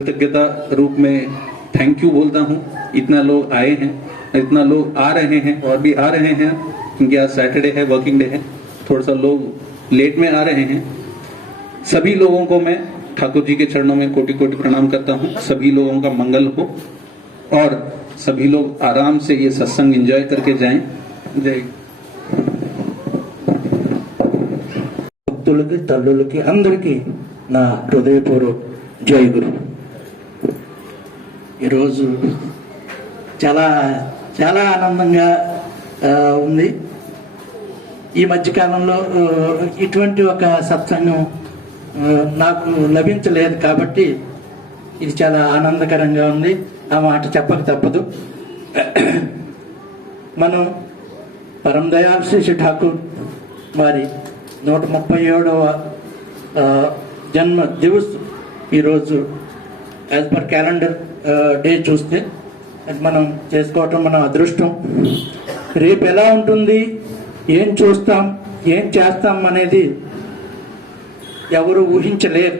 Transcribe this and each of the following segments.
कृतज्ञता रूप में थैंक यू बोलता हूँ। इतना लोग आए हैं, इतना लोग आ रहे हैं और भी आ रहे हैं क्योंकि आज सैटरडे है, वर्किंग डे है, थोड़ा सा लोग लेट में आ रहे हैं। सभी लोगों को मैं ठाकुर जी के चरणों में कोटि कोटि प्रणाम करता हूँ। सभी लोगों का मंगल हो और सभी लोग आराम से ये सत्संग एंजॉय करके जाएं। जय భక్తులకి తల్లులకి అందరికీ నా హృదయపూర్వక జై గురు. ఈరోజు చాలా చాలా ఆనందంగా ఉంది. ఈ మధ్యకాలంలో ఇటువంటి ఒక సత్సంగం నాకు లభించలేదు కాబట్టి ఇది చాలా ఆనందకరంగా ఉంది. ఆ మాట చెప్పక తప్పదు. మనం పరమ దయాళ్ శ్రీ ఠాకూర్ వారి 137వ జన్మ దివస్ ఈరోజు యాజ్ పర్ క్యాలెండర్ డే చూస్తే అది మనం చేసుకోవటం మన అదృష్టం. రేపు ఎలా ఉంటుంది, ఏం చూస్తాం, ఏం చేస్తాం అనేది ఎవరు ఊహించలేరు.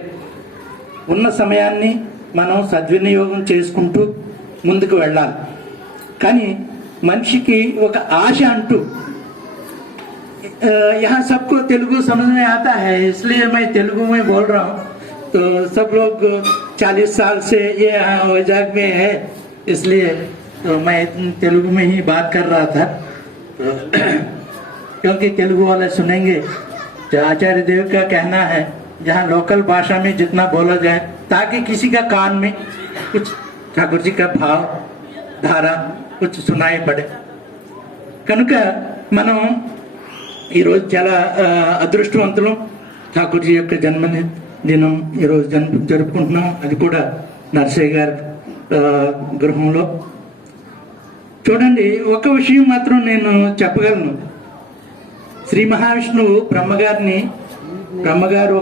ఉన్న సమయాన్ని మనం సద్వినియోగం చేసుకుంటూ ముందుకు వెళ్ళాలి. కానీ మనిషికి ఒక ఆశ అంటూ यहाँ सबको तेलुगु समझ में आता है, इसलिए मैं तेलुगु में बोल रहा हूँ. तो सब लोग 40 साल से ये यहाँ वैजाग में है, इसलिए तो मैं तेलुगु में ही बात कर रहा था. तो क्योंकि तेलुगु वाले सुनेंगे. जो आचार्य देव का कहना है जहाँ लोकल भाषा में जितना बोला जाए ताकि किसी का कान में कुछ ठाकुर जी का भाव धारा कुछ सुनाई पड़े. कनुक మనం ఈరోజు చాలా అదృష్టవంతులం. ఠాకూర్జీ యొక్క జన్మదినం ఈరోజు జరుపుకుంటున్నాం. అది కూడా నర్సయ్య గారి గృహంలో. చూడండి, ఒక విషయం మాత్రం నేను చెప్పగలను. శ్రీ మహావిష్ణువు బ్రహ్మగారు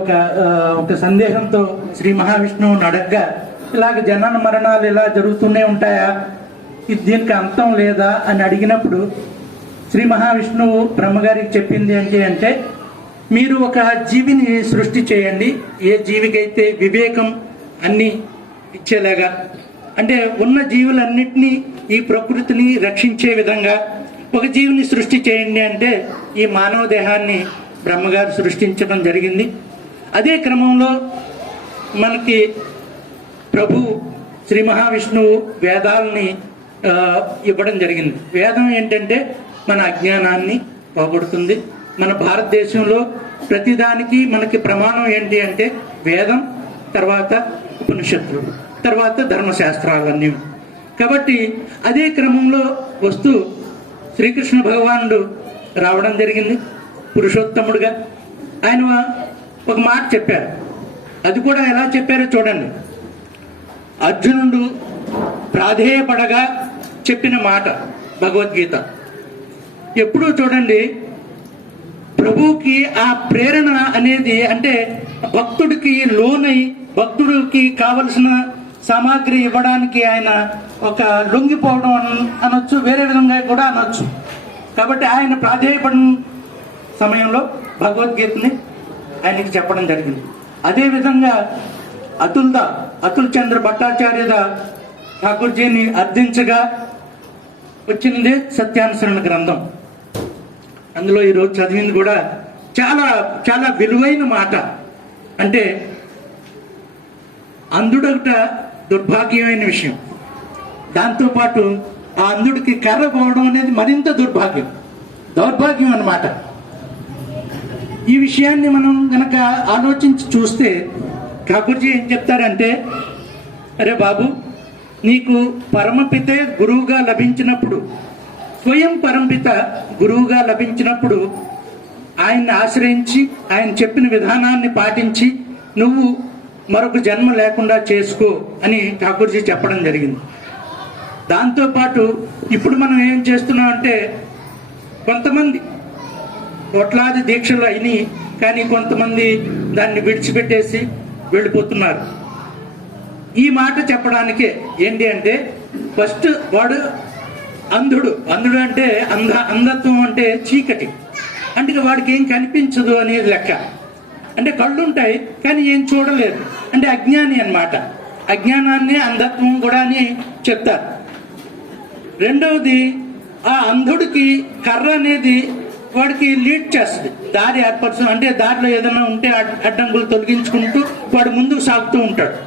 ఒక సందేహంతో శ్రీ మహావిష్ణువుని అడగ్గా, ఇలాగ జనన మరణాలు ఇలా జరుగుతూనే ఉంటాయా, దీనికి అంతం లేదా అని అడిగినప్పుడు శ్రీ మహావిష్ణువు బ్రహ్మగారికి చెప్పింది ఏంటి అంటే, మీరు ఒక జీవిని సృష్టి చేయండి, ఏ జీవికైతే వివేకం అన్నీ ఇచ్చేలాగా, అంటే ఉన్న జీవులన్నిటినీ ఈ ప్రకృతిని రక్షించే విధంగా ఒక జీవిని సృష్టి చేయండి అంటే ఈ మానవ దేహాన్ని బ్రహ్మగారు సృష్టించడం జరిగింది. అదే క్రమంలో మనకి ప్రభు శ్రీ మహావిష్ణువు వేదాలని ఇవ్వడం జరిగింది. వేదం ఏంటంటే మన అజ్ఞానాన్ని పోగొడుతుంది. మన భారతదేశంలో ప్రతిదానికి మనకి ప్రమాణం ఏంటి అంటే వేదం, తర్వాత ఉపనిషత్తులు, తర్వాత ధర్మశాస్త్రాలన్నీ. కాబట్టి అదే క్రమంలో వస్తూ శ్రీకృష్ణ భగవానుడు రావడం జరిగింది పురుషోత్తముడుగా. ఆయన ఒక మాట చెప్పారు. అది కూడా ఎలా చెప్పారో చూడండి. అర్జునుడు ప్రాధేయపడగా చెప్పిన మాట భగవద్గీత. ఎప్పుడూ చూడండి, ప్రభువుకి ఆ ప్రేరణ అనేది అంటే భక్తుడికి లోనై భక్తుడికి కావలసిన సామాగ్రి ఇవ్వడానికి ఆయన ఒక లొంగిపోవడం అనొచ్చు, వేరే విధంగా కూడా అనొచ్చు. కాబట్టి ఆయన ప్రాధేయపడిన సమయంలో భగవద్గీతని ఆయనకి చెప్పడం జరిగింది. అదేవిధంగా అతుల్ చంద్ర భట్టాచార్య ఠాకూర్జీని అర్థించగా వచ్చింది సత్యానుసరణ గ్రంథం. అందులో ఈరోజు చదివింది కూడా చాలా చాలా విలువైన మాట. అంటే అంధుడొకట దుర్భాగ్యమైన విషయం, దాంతోపాటు ఆ అంధుడికి కర్ర పోవడం అనేది మరింత దౌర్భాగ్యం అన్నమాట. ఈ విషయాన్ని మనం గనక ఆలోచించి చూస్తే ఠాకూర్జీ ఏం చెప్తారంటే, అరే బాబు, నీకు పరమపితే గురువుగా లభించినప్పుడు, స్వయం పరమపిత గురువుగా లభించినప్పుడు ఆయన్ని ఆశ్రయించి ఆయన చెప్పిన విధానాన్ని పాటించి నువ్వు మరొక జన్మ లేకుండా చేసుకో అని ఠాకూర్జీ చెప్పడం జరిగింది. దాంతోపాటు ఇప్పుడు మనం ఏం చేస్తున్నాం అంటే, కొంతమంది కోట్లాది దీక్షలు అయినాయి, కానీ కొంతమంది దాన్ని విడిచిపెట్టేసి వెళ్ళిపోతున్నారు. ఈ మాట చెప్పడానికే ఏంటి అంటే, ఫస్ట్ వాడు అంధుడు అంటే అంధత్వం అంటే చీకటి, అంటే వాడికి ఏం కనిపించదు అనేది లెక్క. అంటే కళ్ళు ఉంటాయి కానీ ఏం చూడలేదు, అంటే అజ్ఞాని అన్నమాట. అజ్ఞానాన్ని అంధత్వం కూడా అని చెప్తారు. రెండవది, ఆ అంధుడికి కర్ర అనేది వాడికి లీడ్ చేస్తుంది, దారి ఏర్పరచడం. అంటే దారిలో ఏదైనా ఉంటే అడ్డంకులు తొలగించుకుంటూ వాడు ముందుకు సాగుతూ ఉంటాడు.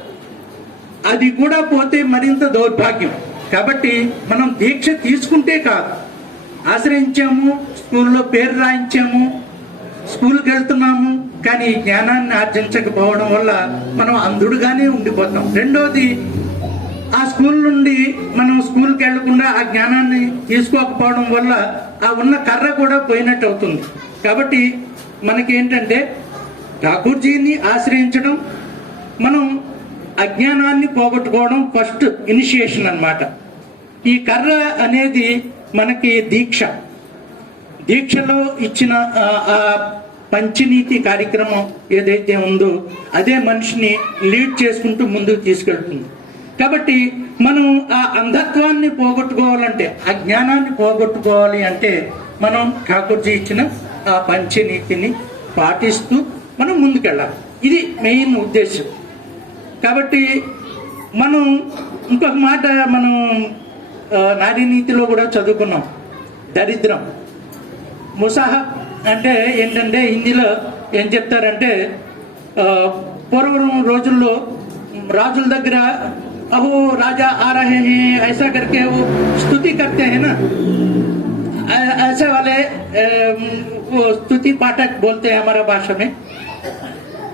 అది కూడా పోతే మరింత దౌర్భాగ్యం. కాబట్టి మనం దీక్ష తీసుకుంటే కాదు, ఆశ్రయించాము, స్కూల్లో పేరు రాయించాము, స్కూల్కి వెళ్తున్నాము, కానీ జ్ఞానాన్ని ఆర్జించకపోవడం వల్ల మనం అంధుడుగానే ఉండిపోతాం. రెండోది, ఆ స్కూల్ నుండి మనం స్కూల్కి వెళ్లకుండా ఆ జ్ఞానాన్ని తీసుకోకపోవడం వల్ల ఆ ఉన్న కర్ర కూడా పోయినట్టు అవుతుంది. కాబట్టి మనకేంటంటే ఠాకూర్జీని ఆశ్రయించడం, మనం అజ్ఞానాన్ని పోగొట్టుకోవడం ఫస్ట్ ఇనిషియేషన్ అన్నమాట. ఈ కర్ర అనేది మనకి దీక్ష. దీక్షలో ఇచ్చిన ఆ పంచనీతి కార్యక్రమం ఏదైతే ఉందో అదే మనిషిని లీడ్ చేసుకుంటూ ముందుకు తీసుకెళ్తుంది. కాబట్టి మనం ఆ అంధత్వాన్ని పోగొట్టుకోవాలంటే, ఆ జ్ఞానాన్ని పోగొట్టుకోవాలి అంటే మనం ఠాకూర్జీ ఇచ్చిన ఆ పంచనీతిని పాటిస్తూ మనం ముందుకెళ్ళాలి. ఇది మెయిన్ ఉద్దేశం. కాబట్టి మనం ఇంకొక మాట మనం నారీ నీతిలో కూడా చదువుకున్నాం, దరిద్రం. ముసాహబ్ అంటే ఏంటంటే హిందీలో ఏం చెప్తారంటే, పూర్వం రోజుల్లో రాజుల దగ్గర अहो राजा आ रहे हैं ऐसा करके वो स्तुति करते हैं ना, ऐसे वाले वो स्तुति पाठक बोलते हैं हमारा भाषा में.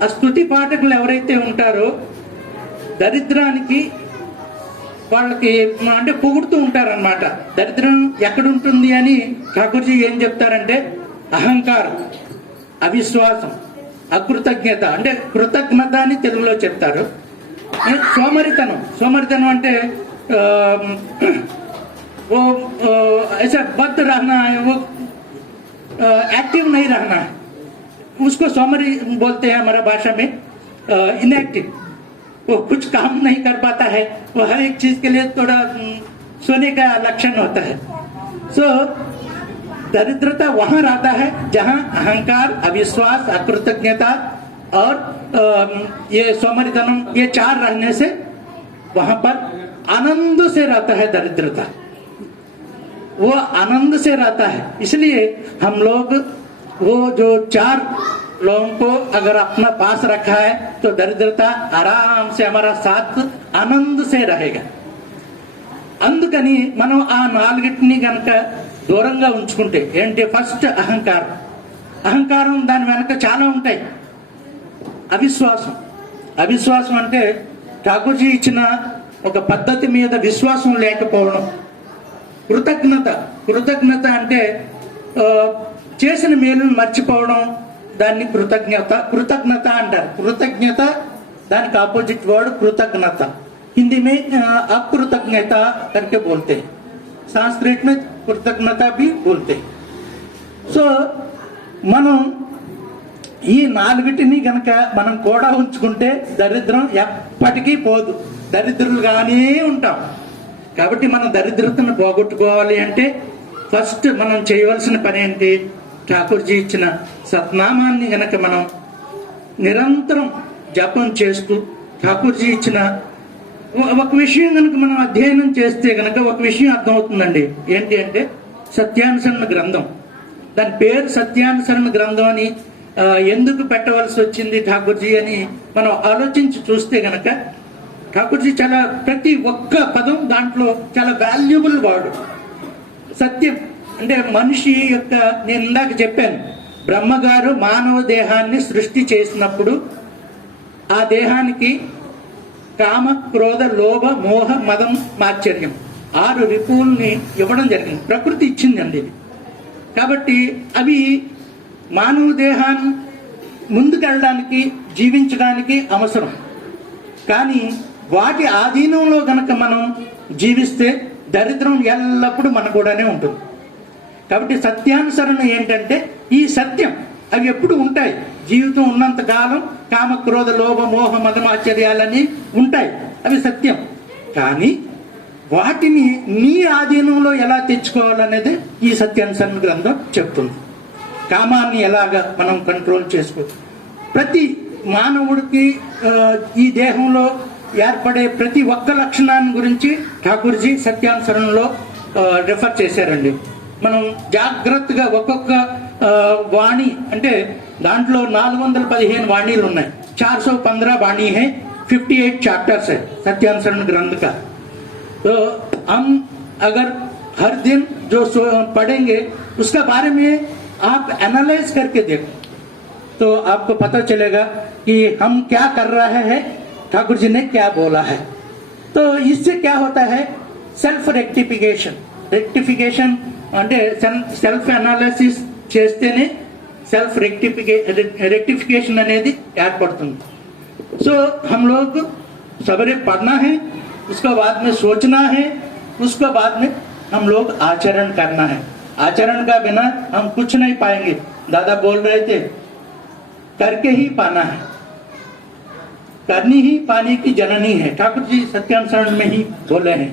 ఆ స్తుతి పాఠకులు ఎవరైతే ఉంటారో దరిద్రానికి వాళ్ళకి అంటే పొగుడుతూ ఉంటారన్నమాట. దరిద్రం ఎక్కడుంటుంది అని ఠాకూర్జీ ఏం చెప్తారంటే, అహంకారం, అవిశ్వాసం, అకృతజ్ఞత, అంటే కృతజ్ఞత అని తెలుగులో చెప్తారు. सोमरितन అంటే वो ऐसा बद रहना है, वो एक्टिव नहीं रहना है, उसको सोमरी बोलते हैं हमारा भाषा में. इनएक्टिव, वो कुछ काम नहीं कर पाता है, वो हर एक चीज के लिए थोड़ा सोने का लक्षण होता है. सो दरिद्रता वहां रहता है जहां अहंकार, अविश्वास, अकृतज्ञता और ये सोमरितनम, ये चार रहने से वहां पर आनंद से रहता है दरिद्रता. वो आनंद से रहता है. इसलिए हम लोग वो जो चार लोगों को अगर अपना पास रखा है तो दरिद्रता आराम से हमारा साथ आनंद से रहेगा. అందుకని మనం ఆ నాలుగిటిని గనక దూరంగా ఉంచుకుంటే ఏంటి, ఫస్ట్ అహంకారం. అహంకారం దాని వెనక చాలా ఉంటాయి. అవిశ్వాసం అంటే ఠాకూర్జీ ఇచ్చిన ఒక పద్ధతి మీద విశ్వాసం లేకపోవడం. కృతజ్ఞత అంటే చేసిన మేలును మర్చిపోవడం, దాన్ని కృతజ్ఞత అంటారు. కృతజ్ఞత దానికి ఆపోజిట్ వర్డ్ కృతజ్ఞత. हिंदी में अकृतज्ञता करके बोलते हैं, संस्कृत में कृतज्ञता भी बोलते हैं. సో మనం ఈ నాలుగిటిని గనక మనం కూడా ఉంచుకుంటే దరిద్రం ఎప్పటికీ పోదు, దరిద్రులుగానే ఉంటాం. కాబట్టి మనం దరిద్రతను పోగొట్టుకోవాలి అంటే ఫస్ట్ మనం చేయవలసిన పని ఏంటి, ఠాకూర్జీ ఇచ్చిన సత్నామాన్ని గనక మనం నిరంతరం జపం చేస్తూ, ఠాకూర్జీ ఇచ్చిన ఒక విషయం కనుక మనం అధ్యయనం చేస్తే కనుక ఒక విషయం అర్థమవుతుందండి. ఏంటి అంటే సత్యానుసరణ గ్రంథం. దాని పేరు సత్యానుసరణ గ్రంథం అని ఎందుకు పెట్టవలసి వచ్చింది ఠాకూర్జీ అని మనం ఆలోచించి చూస్తే గనక ఠాకూర్జీ చాలా ప్రతి ఒక్క పదం దాంట్లో చాలా వాల్యుబుల్ వర్డ్. సత్యం అంటే మనిషి యొక్క, నేను ఇందాక చెప్పాను, బ్రహ్మగారు మానవ దేహాన్ని సృష్టి చేసినప్పుడు ఆ దేహానికి కామ, క్రోధ, లోభ, మోహ, మదం, మాత్సర్యం 6 రిపుల్ని ఇవ్వడం జరిగింది. ప్రకృతి ఇచ్చిందండి ఇది. కాబట్టి అవి మానవ దేహాన్ని ముందుకెళ్ళడానికి, జీవించడానికి అవసరం. కానీ వాటి ఆధీనంలో గనక మనం జీవిస్తే దరిద్రం ఎల్లప్పుడూ మన కూడానే ఉంటుంది. కాబట్టి సత్యానుసరణ ఏంటంటే ఈ సత్యం అవి ఎప్పుడు ఉంటాయి. జీవితం ఉన్నంత కాలం కామ, క్రోధ, లోభ, మోహ, మదమాశ్చర్యాలని ఉంటాయి, అవి సత్యం. కానీ వాటిని నీ ఆధీనంలో ఎలా తెచ్చుకోవాలనేది ఈ సత్యానుసరణ గ్రంథం చెప్తుంది. కామాన్ని ఎలాగా మనం కంట్రోల్ చేసుకో. ప్రతి మానవుడికి ఈ దేహంలో ఏర్పడే ప్రతి ఒక్క లక్షణాన్ని గురించి ఠాకూర్జీ సత్యానుసరణలో రిఫర్ చేశారండి. మనం జాగ్రత్తగా ఒక్కొక్క వాణి అంటే దాంట్లో 415 వాణీలు ఉన్నాయి. 415 वाणी है, 58 चैप्टर्स है सत्यानुसरण ग्रंथ का. तो हम अगर हर दिन जो पढ़ेंगे उसका बारे में आप एनालाइज करके देखो तो आपको पता चलेगा कि हम क्या कर रहे हैं, ठाकुर जी ने क्या बोला है. तो इससे क्या होता है, सेल्फ रेक्टिफिकेशन అంటే సెల్ఫ్ అనాలిసిస్ చేస్తేనే सेल्फ रेक्टिफिकेशन అనేది ఏర్పడుతుంది. सो हम लोग सवेरे पढ़ना है, उसके बाद में सोचना है, उसके बाद में हम लोग आचरण करना है. आचरण का बिना हम कुछ नहीं पाएंगे. दादा बोल रहे थे करके ही पाना है, करनी ही पानी की जननी है. ठाकुर जी सत्यानुसरण में ही बोले हैं.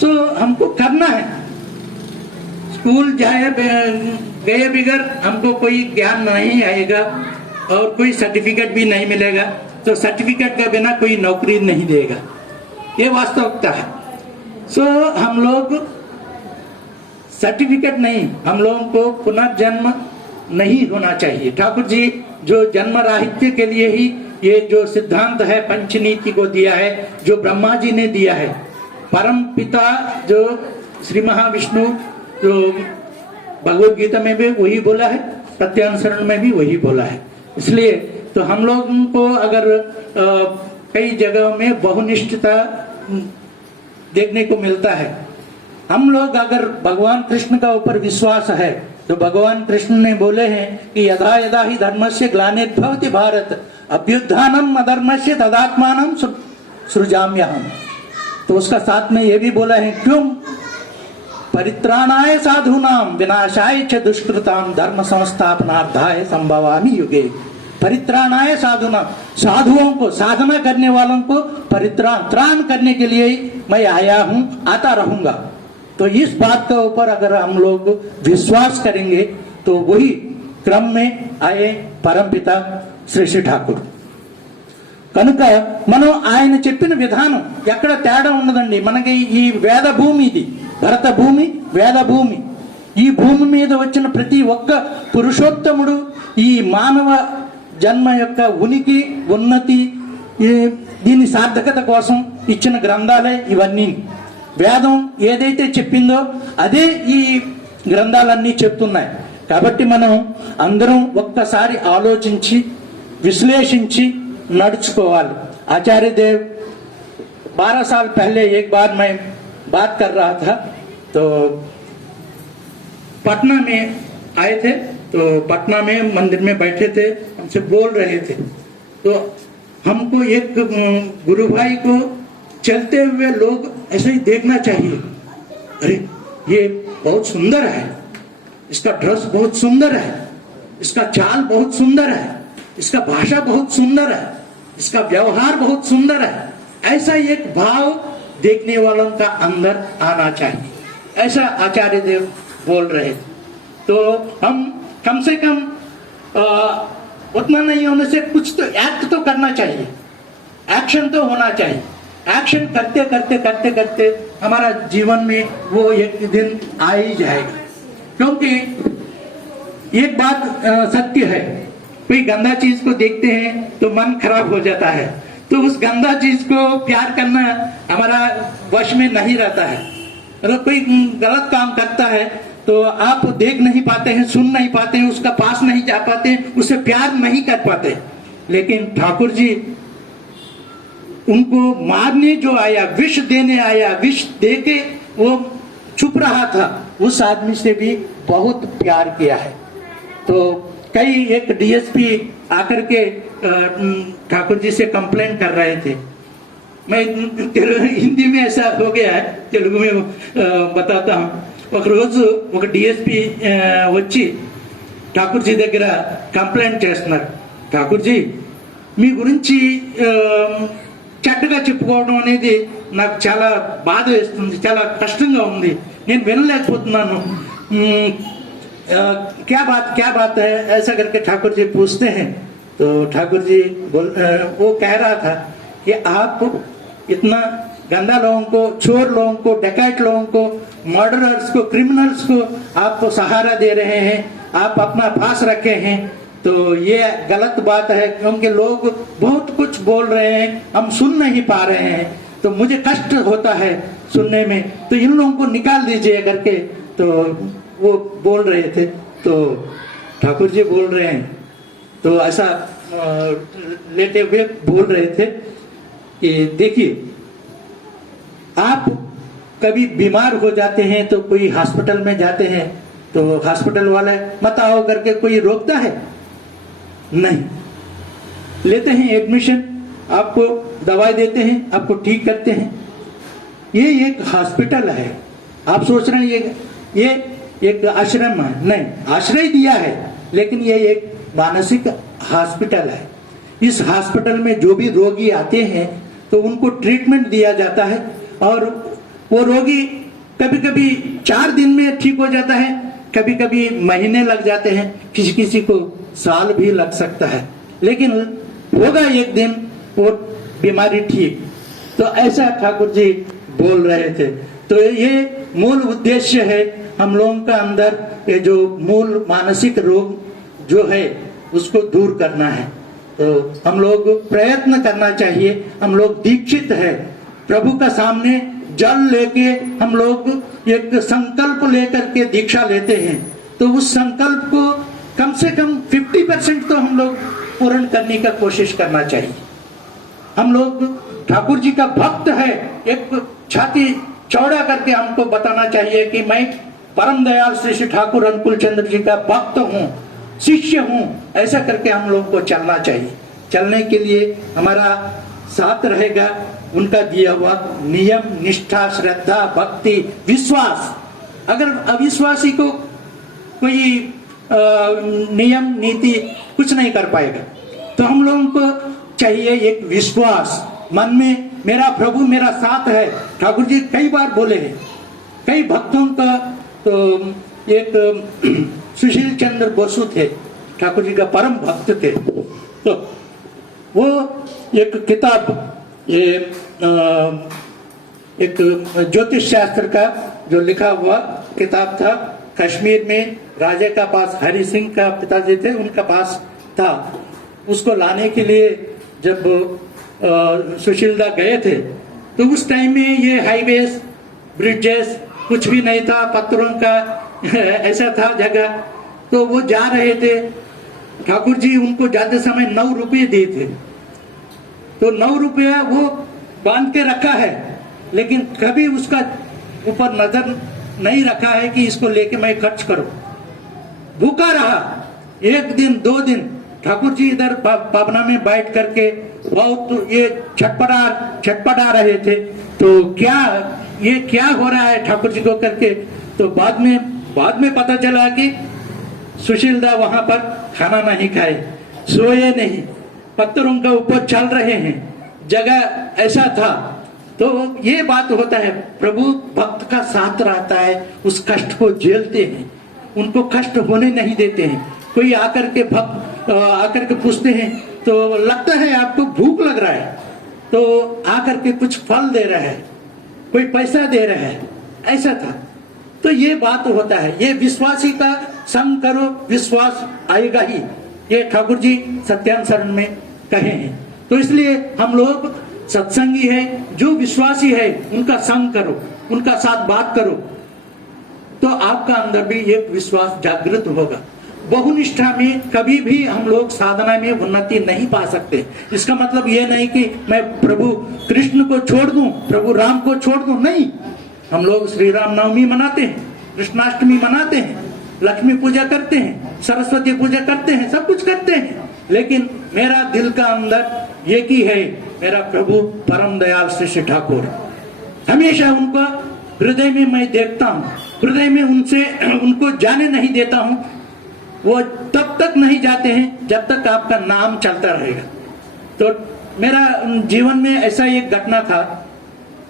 सो हमको करना है. स्कूल जाए गए बगैर हमको कोई ज्ञान नहीं आएगा और कोई सर्टिफिकेट भी नहीं मिलेगा. तो सर्टिफिकेट के बिना कोई नौकरी नहीं देगा, ये वास्तविकता है. सो हम लोग सर्टिफिकेट नहीं, हम लोगों को पुनर्जन्म नहीं होना चाहिए. ठाकुर जी जो जन्म राहित्य के लिए ही ये जो सिद्धांत है पंचनीति को दिया है, जो ब्रह्मा जी ने दिया है, परम पिता जो श्री महाविष्णु जो भगवत गीता में भी वही बोला है, सत्यानुसरण में भी वही बोला है. इसलिए तो हम लोगों को अगर कई जगहों में बहुनिष्ठता देखने को मिलता है. हम लोग अगर भगवान कृष्ण का ऊपर विश्वास है तो भगवान कृष्ण ने बोले हैं कि यदा यदा ही धर्मस्य ग्लानिर्भवति भारत अभ्युत्थानम अधर्मस्य तदात्मानं सृजाम्यहम्. तो उसका साथ में ये भी बोला है क्यों परित्राणाय साधूनाम विनाशाय च दुष्कृताम धर्म संस्थापनार्थाय संभवामि युगे. परित्राणाय साधूनाम, साधुओं को, साधना करने वालों को त्राण करने के लिए ही मैं आया हूं, आता रहूंगा. तो इस बात के ऊपर अगर हम लोग विश्वास करेंगे तो वही क्रम में आए परमपिता శ్రీ శ్రీ ఠాకూర్. కనుక మనం ఆయన చెప్పిన విధానం ఎక్కడ తేడా ఉండదండి. మనకి ఈ వేద భూమి, ఇది భరత భూమి, వేద భూమి. ఈ భూమి మీద వచ్చిన ప్రతి ఒక్క పురుషోత్తముడు ఈ మానవ జన్మ యొక్క ఉనికి, ఉన్నతి, దీని సార్థకత కోసం ఇచ్చిన గ్రంథాలే ఇవన్నీ. వేదం ఏదైతే చెప్పిందో అదే ఈ గ్రంథాలన్నీ చెప్తున్నాయి. కాబట్టి మనం అందరం ఒక్కసారి ఆలోచించి विश्लेषिंची नడుచుకోవాలి. आचार्य देव 12 साल पहले एक बार मैं बात कर रहा था तो पटना में आए थे. तो पटना में मंदिर में बैठे थे, हमसे बोल रहे थे. तो हमको एक गुरु भाई को चलते हुए लोग ऐसे ही देखना चाहिए. अरे ये बहुत सुंदर है, इसका ड्रेस बहुत सुंदर है, इसका चाल बहुत सुंदर है, इसका भाषा बहुत सुंदर है, इसका व्यवहार बहुत सुंदर है. ऐसा एक भाव देखने वालों का अंदर आना चाहिए. ऐसा आचार्य देव बोल रहे थे. तो हम कम से कम उतना नहीं होने से कुछ तो एक्ट तो करना चाहिए, एक्शन तो होना चाहिए. एक्शन करते करते करते करते हमारा जीवन में वो एक दिन आ ही जाएगा. क्योंकि एक बात सत्य है, कोई गंदा चीज को देखते हैं तो मन खराब हो जाता है. तो उस गंदा चीज को प्यार करना हमारा वश में नहीं रहता है. अगर कोई गलत काम करता है तो आप देख नहीं पाते हैं, सुन नहीं पाते हैं, उसका पास नहीं जा पाते, उससे प्यार नहीं कर पाते. लेकिन ठाकुर जी उनको मारने जो आया, विष देने आया, विष देके वो छुप रहा था, उस आदमी से भी बहुत प्यार किया है. तो कई एक डीएसपी आकर के ठाकुर जी से कंप्लेंट कर रहे थे. मैं हिंदी में ऐसा हो गया है, तेलुगु में बताता हूँ. ఒక రోజు ఒక డిఎస్పి వచ్చి ఠాకూర్ జీ దగ్గర కంప్లైంట్ చేస్తున్నారు. ఠాకూర్ జీ మీ గురించి చెడ్డగా చెప్పుకోవడం అనేది నాకు చాలా బాధ వేస్తుంది, చాలా కష్టంగా ఉంది, నేను వినలేకపోతున్నాను. क्या बात है ऐसा करके ठाकुर जी पूछते हैं. तो ठाकुर जी वो कह रहा था कि आप इतना गंदा लोगों को, चोर लोगों को, डकैत लोगों को, मर्डरर्स को, क्रिमिनल्स को आपको सहारा दे रहे हैं, आप अपना पास रखे हैं, तो ये गलत बात है। क्योंकि लोग बहुत कुछ बोल रहे हैं, हम सुन नहीं पा रहे हैं, तो मुझे कष्ट होता है सुनने में। तो इन लोगों को निकाल दीजिए करके तो वो बोल रहे थे। तो ठाकुर जी बोल रहे हैं, तो ऐसा लेते हुए बोल रहे थे कि देखिए, आप कभी बीमार हो जाते हैं तो कोई हॉस्पिटल में जाते हैं, तो हॉस्पिटल वाले मत आओ करके कोई रोकता है? नहीं, लेते हैं एडमिशन, आपको दवाई देते हैं, आपको ठीक करते हैं। ये एक हॉस्पिटल है। आप सोच रहे हैं ये एक आश्रम है? नहीं, आश्रय दिया है, लेकिन ये एक मानसिक हॉस्पिटल है। इस हॉस्पिटल में जो भी रोगी आते हैं तो उनको ट्रीटमेंट दिया जाता है, और वो रोगी कभी कभी 4 दिन में ठीक हो जाता है, कभी कभी महीने लग जाते हैं, किसी किसी को साल भी लग सकता है, लेकिन होगा एक दिन वो बीमारी ठीक। तो ऐसा ठाकुर जी बोल रहे थे। तो ये मूल उद्देश्य है हम लोगों का अंदर ये जो मूल मानसिक रोग जो है उसको दूर करना है। तो हम लोग प्रयत्न करना चाहिए। हम लोग दीक्षित है, प्रभु का सामने जल लेके हम लोग एक संकल्प लेकर के दीक्षा लेते हैं, तो उस संकल्प को कम से कम 50% तो हम लोग पूर्ण करने का कोशिश करना चाहिए। हम लोग ठाकुर जी का भक्त है, एक छाती चौड़ा करके हमको बताना चाहिए कि मैं परम दयाल श्री ठाकुर अनुकूल चंद्र जी का भक्त हूँ, शिष्य हूँ। ऐसा करके हम लोग को चलना चाहिए। चलने के लिए हमारा साथ रहेगा उनका दिया हुआ नियम, निष्ठा, श्रद्धा, भक्ति, विश्वास। अगर अविश्वासी को कोई नियम नीति कुछ नहीं कर पाएगा। तो हम लोगों को चाहिए एक विश्वास मन में, मेरा प्रभु मेरा साथ है। ठाकुर जी कई बार बोले हैं, कई भक्तों का। तो एक सुशील चंद्र बसु थे, ठाकुर जी का परम भक्त थे। तो वो एक किताब, ये एक ज्योतिष शास्त्र का जो लिखा हुआ किताब था, कश्मीर में राजा का पास, हरि सिंह का पिताजी थे, उनका पास था। उसको लाने के लिए जब सुशीलदा गए थे, तो उस टाइम में ये हाईवेज, ब्रिजेस कुछ भी नहीं था, पत्थरों का ऐसा था जगह। तो वो जा रहे थे, ठाकुर जी उनको जाते समय 9 रुपये दिए थे। तो 9 रुपया वो बांध के रखा है, लेकिन कभी उसका ऊपर नजर नहीं रखा है कि इसको लेके मैं खर्च करूं। भूखा रहा 1 दिन 2 दिन। ठाकुर जी इधर पावना में बैठ करके बहुत ये छटपटा रहे थे। तो ये क्या हो रहा है ठाकुर जी को करके। तो बाद में पता चला कि सुशीलदा वहां पर खाना नहीं खाए, सोए नहीं, पत्थरों के ऊपर चल रहे हैं, जगह ऐसा था। तो ये बात होता है, प्रभु भक्त का साथ रहता है, उस कष्ट को झेलते हैं, उनको कष्ट होने नहीं देते हैं। कोई आकर के भक्त आकर के पूछते हैं, तो लगता है आपको भूख लग रहा है, तो आकर के कुछ फल दे रहा है, कोई पैसा दे रहा है, ऐसा था। तो ये बात होता है, ये विश्वासी का संग करो, विश्वास आएगा ही। ये ठाकुर जी सत्यान शरण में कहे हैं। तो इसलिए हम लोग सत्संगी है, जो विश्वासी है उनका संग करो, उनका साथ बात करो, तो आपका अंदर भी एक विश्वास जागृत होगा। बहुनिष्ठा में कभी भी हम लोग साधना में उन्नति नहीं पा सकते। इसका मतलब ये नहीं कि मैं प्रभु कृष्ण को छोड़ दूं, प्रभु राम को छोड़ दूं, नहीं। हम लोग श्री राम नवमी मनाते हैं, कृष्णाष्टमी मनाते हैं, लक्ष्मी पूजा करते हैं, सरस्वती पूजा करते हैं, सब कुछ करते हैं, लेकिन मेरा दिल का अंदर एक ही है, मेरा प्रभु परम दयाल श्री ठाकुर। हमेशा उनको हृदय में मैं देखता हूँ, हृदय में उनको जाने नहीं देता हूँ। वो तब तक नहीं जाते हैं जब तक आपका नाम चलता रहेगा। तो मेरा जीवन में ऐसा एक घटना था,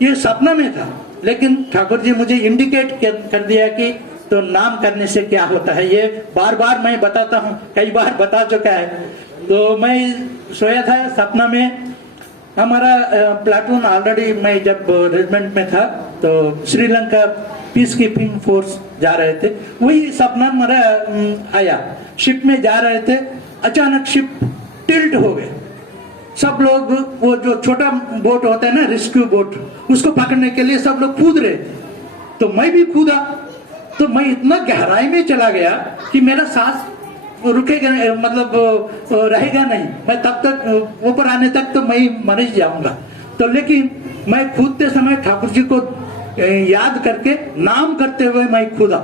ये सपना में था, लेकिन ठाकुर जी मुझे इंडिकेट कर दिया कि तो नाम करने से क्या होता है। ये बार बार मैं बताता हूँ, कई बार बता चुका है। तो मैं सोया था, सपना में हमारा प्लाटून ऑलरेडी मैं जब रेजिमेंट में था तो श्रीलंका पीस कीपिंग फोर्स जा रहे थे, वही सपना मेरा आया। शिप में जा रहे थे, अचानक शिप टिल्ट हो गए। सब लोग वो जो छोटा बोट होता है ना, रेस्क्यू बोट, उसको पकड़ने के लिए सब लोग कूद रहे थे, तो मैं भी कूदा। तो मैं इतना गहराई में चला गया कि मेरा सांस रुकेगा, मतलब रहेगा नहीं। मैं तब तक ऊपर आने तक तो मैं मर ही जाऊंगा। तो लेकिन मैं कूदते समय ठाकुर जी को याद करके नाम करते हुए मैं कूदा।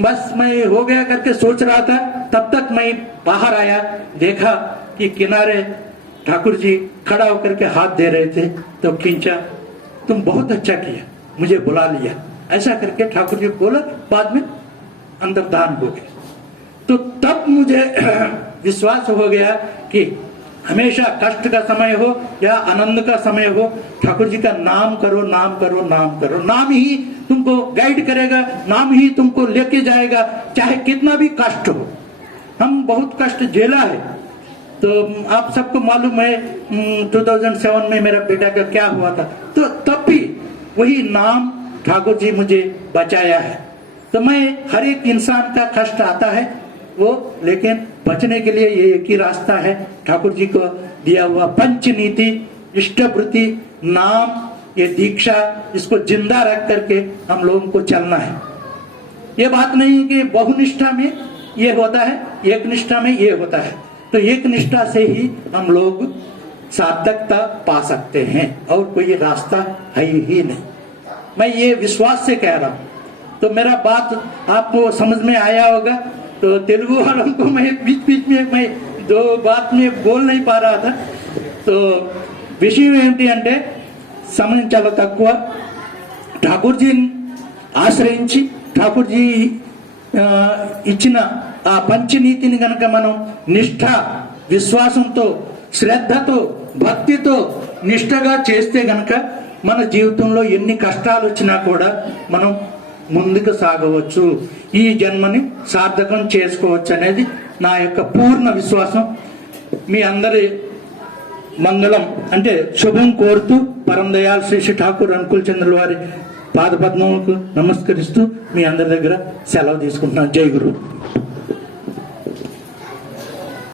बस मैं हो गया करके सोच रहा था, तब तक मैं बाहर आया, देखा कि किनारे ठाकुर जी खड़ा होकर के हाथ दे रहे थे। तो खींचा, तुम बहुत अच्छा किया, मुझे बुला लिया, ऐसा करके ठाकुर जी बोला। बाद में अंदर दान हो गए। तो तब मुझे विश्वास हो गया कि हमेशा कष्ट का समय हो या आनंद का समय हो, ठाकुर जी का नाम करो, नाम करो, नाम करो। नाम ही तुमको गाइड करेगा, नाम ही तुमको लेके जाएगा, चाहे कितना भी कष्ट हो। हम बहुत कष्ट झेला है, तो आप सबको मालूम है 2007 में मेरा बेटा का क्या हुआ था। तो तब भी वही नाम ठाकुर जी मुझे बचाया है। तो मैं हर एक इंसान का कष्ट आता है वो, लेकिन बचने के लिए ये एक ही रास्ता है, ठाकुर जी को दिया हुआ पंच नीति, इष्टवृत्ति, नाम, ये दीक्षा, इसको जिंदा रख करके हम लोगों को चलना है। ये बात नहीं कि बहुनिष्ठा में ये होता है, एक निष्ठा में ये होता है। तो एक निष्ठा से ही हम लोग सार्थकता पा सकते हैं, और कोई रास्ता है ही नहीं। मैं ये विश्वास से कह रहा हूं। तो मेरा बात आपको समझ में आया होगा। तो तेलुगु वालों को मैं बीच बीच में मैं दो बात में बोल नहीं पा रहा था। तो విషయం ఏంటి అంటే సమయం చాలా తక్కువ। ఠాకూర్జీ ఆశ్రయించి ఠాకూర్జీ ఇచ్చిన ఆ పంచనీతిని గనక మనం నిష్ఠ, విశ్వాసంతో, శ్రద్ధతో, భక్తితో నిష్ఠగా చేస్తే గనక మన జీవితంలో ఎన్ని కష్టాలు వచ్చినా కూడా మనం ముందుకు సాగవచ్చు, ఈ జన్మని సార్థకం చేసుకోవచ్చు అనేది నా యొక్క పూర్ణ విశ్వాసం। మీ అందరి మంగళం అంటే శుభం కోరుతూ పరమ దయాల్ శ్రీ ఠాకూర్ అనుకూల్ చంద్రుల వారి పాదపద్మములకు నమస్కరిస్తూ మీ అందరి దగ్గర సెలవు తీసుకుంటున్నాను। జై గురు।